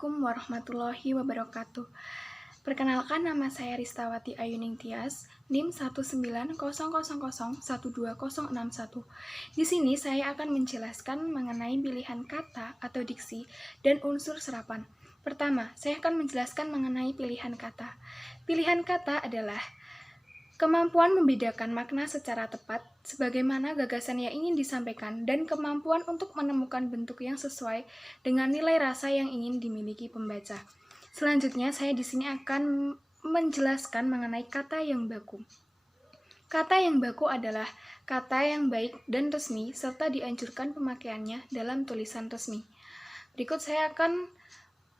Assalamualaikum warahmatullahi wabarakatuh. Perkenalkan, nama saya Ristawati Ayuning Tias, NIM 19000012061. Di sini saya akan menjelaskan mengenai pilihan kata atau diksi dan unsur serapan. Pertama, saya akan menjelaskan mengenai pilihan kata. Pilihan kata adalah kemampuan membedakan makna secara tepat, sebagaimana gagasan yang ingin disampaikan, dan kemampuan untuk menemukan bentuk yang sesuai dengan nilai rasa yang ingin dimiliki pembaca. Selanjutnya, saya di sini akan menjelaskan mengenai kata yang baku. Kata yang baku adalah kata yang baik dan resmi, serta dianjurkan pemakaiannya dalam tulisan resmi. Berikut saya akan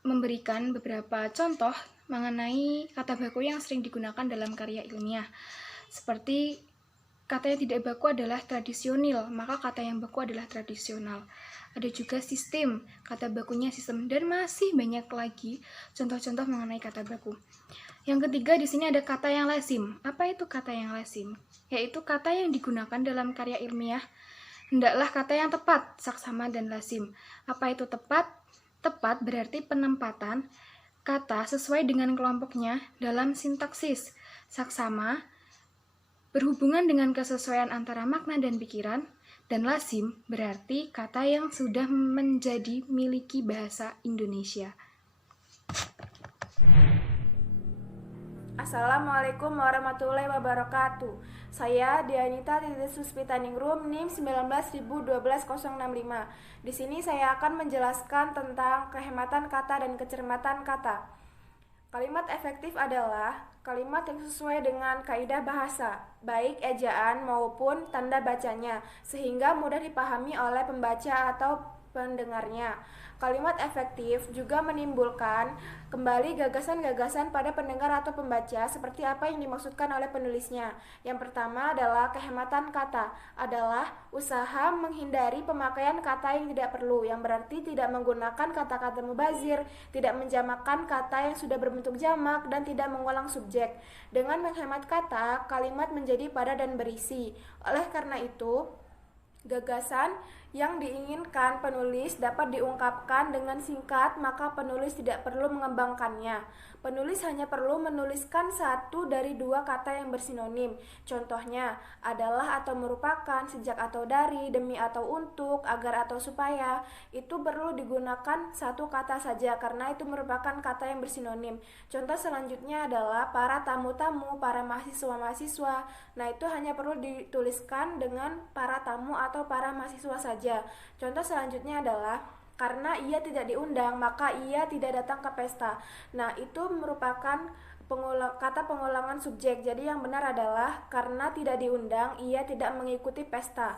memberikan beberapa contoh mengenai kata baku yang sering digunakan dalam karya ilmiah. Seperti kata yang tidak baku adalah tradisional, maka kata yang baku adalah tradisional. Ada juga sistem, kata bakunya sistem, dan masih banyak lagi contoh-contoh mengenai kata baku. Yang ketiga, di sini ada kata yang lazim. Apa itu kata yang lazim? Yaitu kata yang digunakan dalam karya ilmiah hendaklah kata yang tepat, saksama, dan lazim. Apa itu tepat? Tepat berarti penempatan kata sesuai dengan kelompoknya dalam sintaksis. Saksama berhubungan dengan kesesuaian antara makna dan pikiran. Dan lazim berarti kata yang sudah menjadi miliki bahasa Indonesia. Assalamualaikum warahmatullahi wabarakatuh. Saya Dianita Titis Suspitaningrum NIM 19.012.065. Di sini saya akan menjelaskan tentang kehematan kata dan kecermatan kata. Kalimat efektif adalah kalimat yang sesuai dengan kaidah bahasa, baik ejaan maupun tanda bacanya, sehingga mudah dipahami oleh pembaca atau pendengarnya. Kalimat efektif juga menimbulkan kembali gagasan-gagasan pada pendengar atau pembaca seperti apa yang dimaksudkan oleh penulisnya. Yang pertama adalah kehematan kata, adalah usaha menghindari pemakaian kata yang tidak perlu, yang berarti tidak menggunakan kata-kata mubazir, tidak menjamakkan kata yang sudah berbentuk jamak, dan tidak mengulang subjek. Dengan menghemat kata, kalimat menjadi padat dan berisi. Oleh karena itu, gagasan yang diinginkan penulis dapat diungkapkan dengan singkat, maka penulis tidak perlu mengembangkannya. Penulis hanya perlu menuliskan satu dari dua kata yang bersinonim. Contohnya adalah atau merupakan, sejak atau dari, demi atau untuk, agar atau supaya. Itu perlu digunakan satu kata saja karena itu merupakan kata yang bersinonim. Contoh selanjutnya adalah para tamu-tamu, para mahasiswa-mahasiswa. Nah, itu hanya perlu dituliskan dengan para tamu atau para mahasiswa saja. Contoh selanjutnya adalah karena ia tidak diundang, maka ia tidak datang ke pesta. Nah, itu merupakan kata pengulangan subjek. Jadi yang benar adalah karena tidak diundang, ia tidak mengikuti pesta.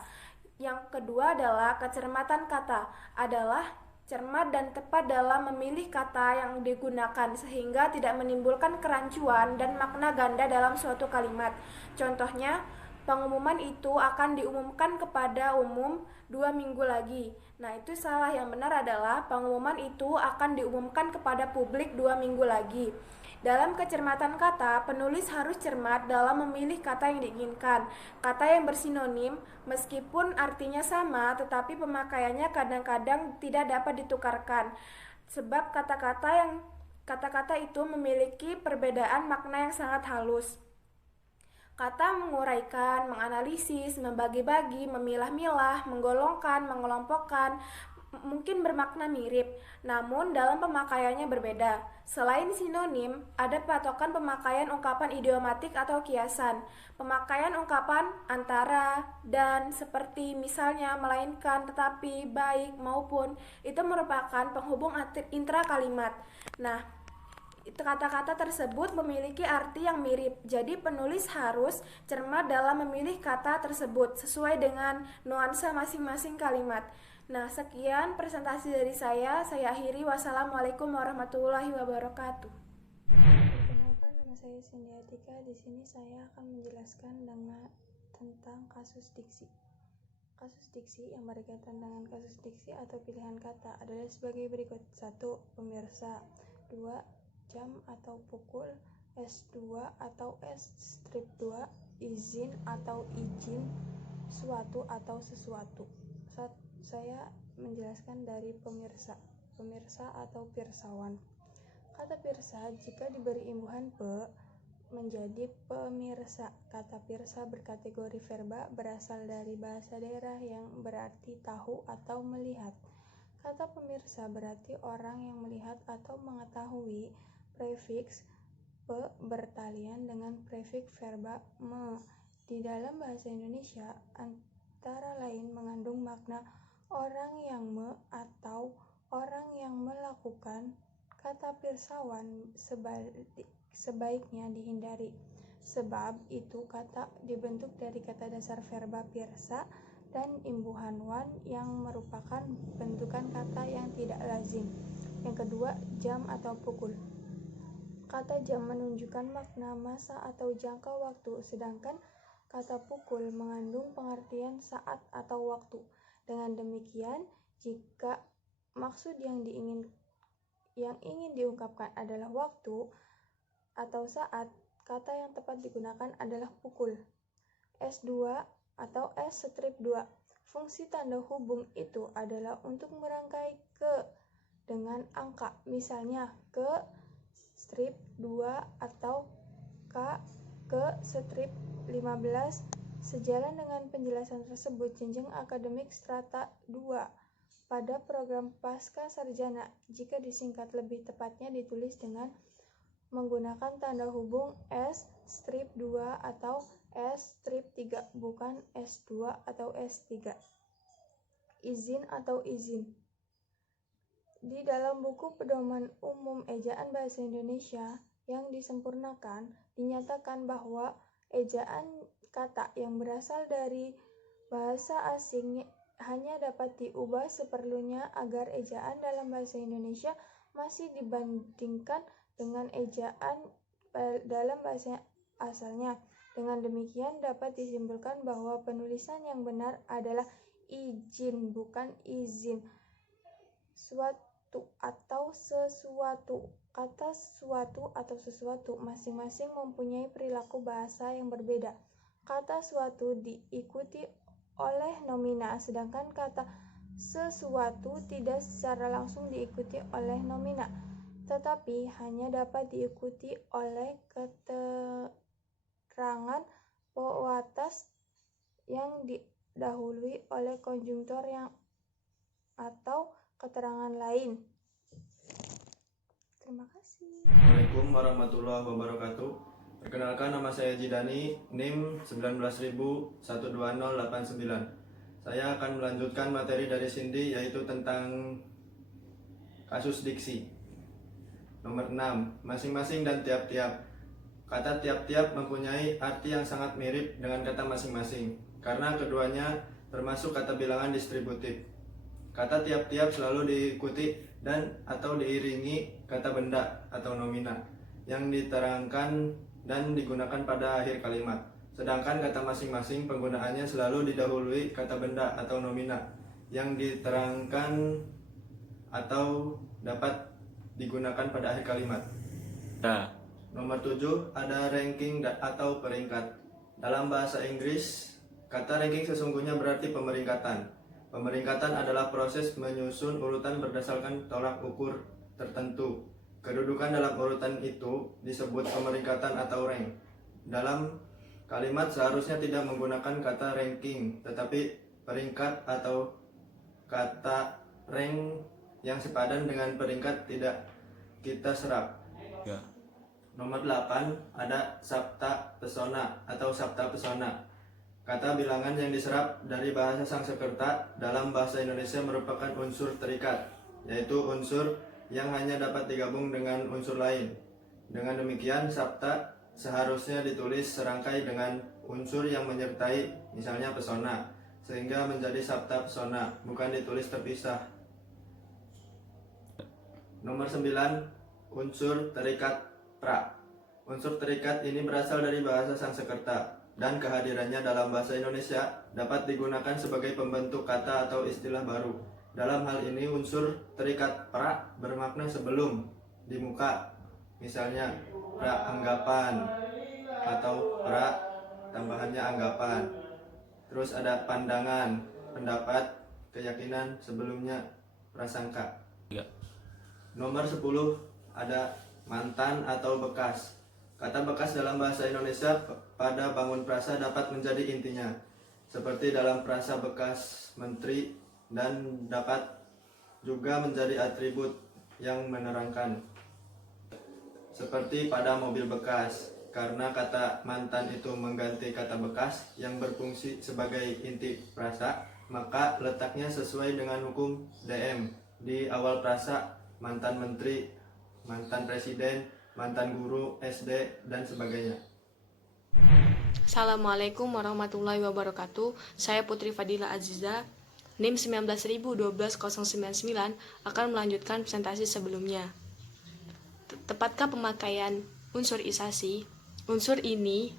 Yang kedua adalah kecermatan kata, adalah cermat dan tepat dalam memilih kata yang digunakan sehingga tidak menimbulkan kerancuan dan makna ganda dalam suatu kalimat. Contohnya, pengumuman itu akan diumumkan kepada umum 2 minggu lagi. Nah, itu salah. Yang benar adalah pengumuman itu akan diumumkan kepada publik 2 minggu lagi. Dalam kecermatan kata, penulis harus cermat dalam memilih kata yang diinginkan. Kata yang bersinonim, meskipun artinya sama, tetapi pemakaiannya kadang-kadang tidak dapat ditukarkan. Sebab kata-kata itu memiliki perbedaan makna yang sangat halus. Kata menguraikan, menganalisis, membagi-bagi, memilah-milah, menggolongkan, mengelompokkan, mungkin bermakna mirip, namun dalam pemakaiannya berbeda. Selain sinonim, ada patokan pemakaian ungkapan idiomatik atau kiasan. Pemakaian ungkapan antara, dan, seperti misalnya melainkan, tetapi, baik, maupun, itu merupakan penghubung intra kalimat. Nah, kata-kata tersebut memiliki arti yang mirip, jadi penulis harus cermat dalam memilih kata tersebut sesuai dengan nuansa masing-masing kalimat. Nah, sekian presentasi dari saya akhiri. Wassalamualaikum warahmatullahi wabarakatuh. Perkenalkan, nama saya Cindy Atika. Di sini saya akan menjelaskan tentang kasus diksi. Kasus diksi yang berkaitan dengan kasus diksi atau pilihan kata adalah sebagai berikut. 1. Pemirsa. 2. Jam atau pukul. S2 atau S-2. Izin atau izin. Suatu atau sesuatu. Saya menjelaskan dari pemirsa. pemirsa atau pirsawan. Kata pirsa jika diberi imbuhan pe menjadi pemirsa. Kata pirsa berkategori verba berasal dari bahasa daerah yang berarti tahu atau melihat. Kata pemirsa berarti orang yang melihat atau mengetahui. Prefiks pe bertalian dengan prefiks verba me. Di dalam bahasa Indonesia antara lain mengandung makna orang yang atau orang yang melakukan. Kata pirsawan sebaiknya dihindari, sebab itu kata dibentuk dari kata dasar verba pirsa dan imbuhan wan yang merupakan bentukan kata yang tidak lazim. Yang kedua, jam atau pukul. Kata jam menunjukkan makna masa atau jangka waktu, sedangkan kata pukul mengandung pengertian saat atau waktu. Dengan demikian, jika maksud yang ingin diungkapkan adalah waktu atau saat, kata yang tepat digunakan adalah pukul. S2 atau S'2. Fungsi tanda hubung itu adalah untuk merangkai ke dengan angka, misalnya ke strip 2 atau K ke strip 15. Sejalan dengan penjelasan tersebut, jenjang akademik strata 2 pada program pasca sarjana jika disingkat lebih tepatnya ditulis dengan menggunakan tanda hubung S'2 atau S'3 bukan S2 atau S3. Izin atau izin. Di dalam buku Pedoman Umum Ejaan Bahasa Indonesia yang disempurnakan dinyatakan bahwa ejaan kata yang berasal dari bahasa asing hanya dapat diubah seperlunya agar ejaan dalam bahasa Indonesia masih dibandingkan dengan ejaan dalam bahasa asalnya. Dengan demikian dapat disimpulkan bahwa penulisan yang benar adalah izin bukan izin. Suatu atau sesuatu. Kata suatu atau sesuatu masing-masing mempunyai perilaku bahasa yang berbeda. Kata suatu diikuti oleh nomina, sedangkan kata sesuatu tidak secara langsung diikuti oleh nomina, tetapi hanya dapat diikuti oleh keterangan pewatas yang didahului oleh konjungtor yang atau keterangan lain. Terima kasih. Assalamualaikum warahmatullahi wabarakatuh. Perkenalkan, nama saya Jidani, NIM 19.12089. Saya akan melanjutkan materi dari Cindy, yaitu tentang kasus diksi. Nomor 6, masing-masing dan tiap-tiap. Kata tiap-tiap mempunyai arti yang sangat mirip dengan kata masing-masing, karena keduanya termasuk kata bilangan distributif. Kata tiap-tiap selalu diikuti dan atau diiringi kata benda atau nomina yang diterangkan dan digunakan pada akhir kalimat. Sedangkan kata masing-masing penggunaannya selalu didahului kata benda atau nomina yang diterangkan atau dapat digunakan pada akhir kalimat. Nomor 7, ada ranking atau peringkat. Dalam bahasa Inggris, kata ranking sesungguhnya berarti pemeringkatan. Pemeringkatan adalah proses menyusun urutan berdasarkan tolak ukur tertentu. Kedudukan dalam urutan itu disebut pemeringkatan atau rank. Dalam kalimat seharusnya tidak menggunakan kata ranking, tetapi peringkat atau kata rank yang sepadan dengan peringkat tidak kita serap. Nomor 8, ada sabta pesona atau sabta pesona. Kata bilangan yang diserap dari bahasa Sanskerta dalam bahasa Indonesia merupakan unsur terikat, yaitu unsur yang hanya dapat digabung dengan unsur lain. Dengan demikian, sabta seharusnya ditulis serangkai dengan unsur yang menyertai, misalnya pesona, sehingga menjadi sabta pesona, bukan ditulis terpisah. Nomor 9, unsur terikat pra. Unsur terikat ini berasal dari bahasa Sanskerta dan kehadirannya dalam bahasa Indonesia dapat digunakan sebagai pembentuk kata atau istilah baru. Dalam hal ini unsur terikat pra bermakna sebelum di muka, misalnya pra anggapan atau pra tambahannya anggapan. Terus ada pandangan, pendapat, keyakinan sebelumnya prasangka. Nomor 10 ada mantan atau bekas. Kata bekas dalam bahasa Indonesia pada bangun prasa dapat menjadi intinya, seperti dalam prasa bekas menteri, dan dapat juga menjadi atribut yang menerangkan, seperti pada mobil bekas. Karena kata mantan itu mengganti kata bekas yang berfungsi sebagai inti prasa, maka letaknya sesuai dengan hukum DM di awal prasa: mantan menteri, mantan presiden, mantan guru SD, dan sebagainya. Assalamualaikum warahmatullahi wabarakatuh. Saya Putri Fadila Aziza, NIM 1912099 akan melanjutkan presentasi sebelumnya. Tepatkah pemakaian unsur isasi? Unsur ini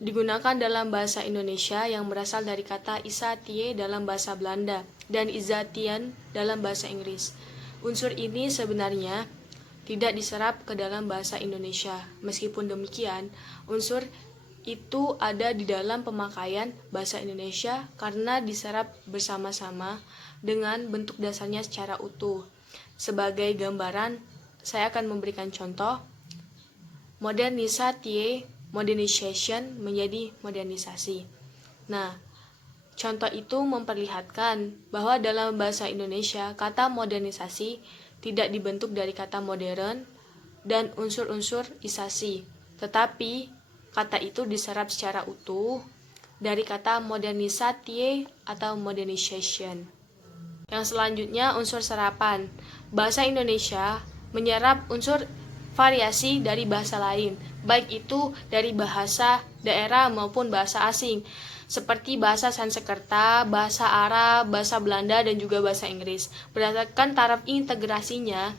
digunakan dalam bahasa Indonesia yang berasal dari kata isatie dalam bahasa Belanda dan izatian dalam bahasa Inggris. Unsur ini sebenarnya tidak diserap ke dalam bahasa Indonesia. Meskipun demikian, unsur itu ada di dalam pemakaian bahasa Indonesia karena diserap bersama-sama dengan bentuk dasarnya secara utuh. Sebagai gambaran, saya akan memberikan contoh. Modernisatie, modernization menjadi modernisasi. Nah, contoh itu memperlihatkan bahwa dalam bahasa Indonesia kata modernisasi tidak dibentuk dari kata modern dan unsur-unsur isasi, tetapi kata itu diserap secara utuh dari kata modernisatie atau modernization. Yang selanjutnya, unsur serapan. Bahasa Indonesia menyerap unsur variasi dari bahasa lain, baik itu dari bahasa daerah maupun bahasa asing, seperti bahasa Sanskerta, bahasa Arab, bahasa Belanda, dan juga bahasa Inggris. Berdasarkan taraf integrasinya,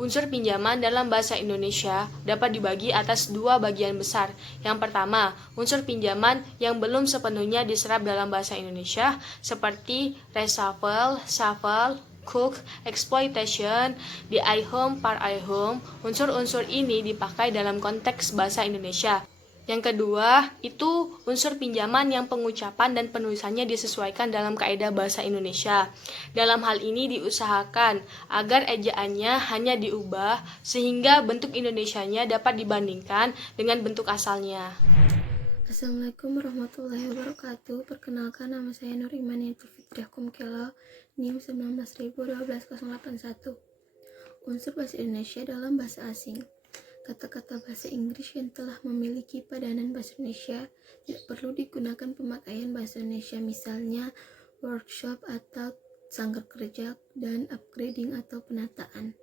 unsur pinjaman dalam bahasa Indonesia dapat dibagi atas dua bagian besar. Yang pertama, unsur pinjaman yang belum sepenuhnya diserap dalam bahasa Indonesia, seperti reshuffle, shuffle, cook, exploitation, di iHome, par iHome. Unsur-unsur ini dipakai dalam konteks bahasa Indonesia. Yang kedua, itu unsur pinjaman yang pengucapan dan penulisannya disesuaikan dalam kaidah bahasa Indonesia. Dalam hal ini diusahakan agar ejaannya hanya diubah sehingga bentuk Indonesianya dapat dibandingkan dengan bentuk asalnya. Assalamualaikum warahmatullahi wabarakatuh. Perkenalkan, nama saya Nur Imaniatul Fitriah Kumkelo, NIM 1912081. Unsur bahasa Indonesia dalam bahasa asing. Kata-kata bahasa Inggris yang telah memiliki padanan bahasa Indonesia tidak perlu digunakan pemakaian bahasa Indonesia, misalnya workshop atau sanggar kerja, dan upgrading atau penataan.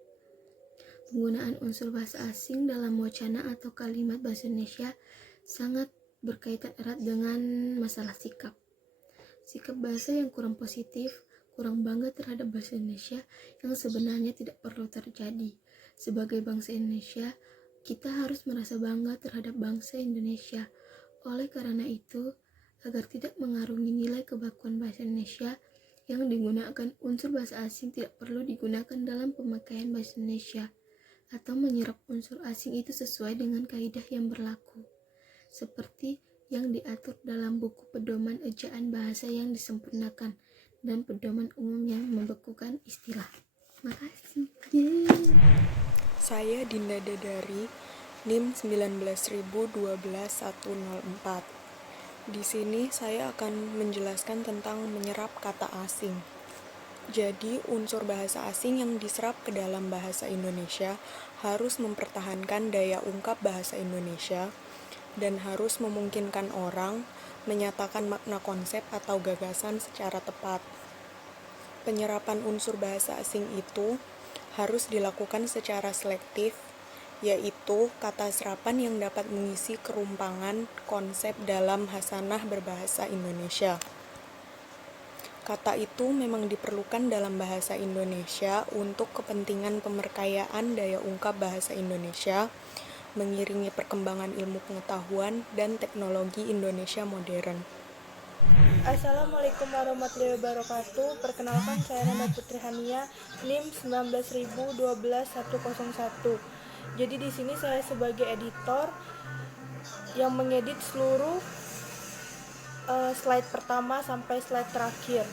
Penggunaan unsur bahasa asing dalam wacana atau kalimat bahasa Indonesia sangat berkaitan erat dengan masalah sikap. Sikap bahasa yang kurang positif, kurang bangga terhadap bahasa Indonesia yang sebenarnya tidak perlu terjadi. Sebagai bangsa Indonesia, kita harus merasa bangga terhadap bangsa Indonesia. Oleh karena itu, agar tidak mengarungi nilai kebakuan bahasa Indonesia, yang digunakan unsur bahasa asing tidak perlu digunakan dalam pemakaian bahasa Indonesia, atau menyerap unsur asing itu sesuai dengan kaidah yang berlaku, seperti yang diatur dalam buku pedoman ejaan bahasa yang disempurnakan dan pedoman umum yang membekukan istilah. Makasih. Saya Dinda Dadari, NIM 1912104. Di sini saya akan menjelaskan tentang menyerap kata asing. Jadi, unsur bahasa asing yang diserap ke dalam bahasa Indonesia harus mempertahankan daya ungkap bahasa Indonesia dan harus memungkinkan orang menyatakan makna konsep atau gagasan secara tepat. Penyerapan unsur bahasa asing itu harus dilakukan secara selektif, yaitu kata serapan yang dapat mengisi kerumpangan konsep dalam hasanah berbahasa Indonesia. Kata itu memang diperlukan dalam bahasa Indonesia untuk kepentingan pemerkayaan daya ungkap bahasa Indonesia, mengiringi perkembangan ilmu pengetahuan dan teknologi Indonesia modern. Assalamualaikum warahmatullahi wabarakatuh. Perkenalkan, saya Nanda Putri Hania, NIM 1912101. Jadi di sini saya sebagai editor yang mengedit seluruh slide pertama sampai slide terakhir.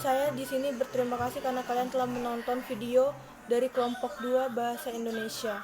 Saya di sini berterima kasih karena kalian telah menonton video dari kelompok 2 Bahasa Indonesia.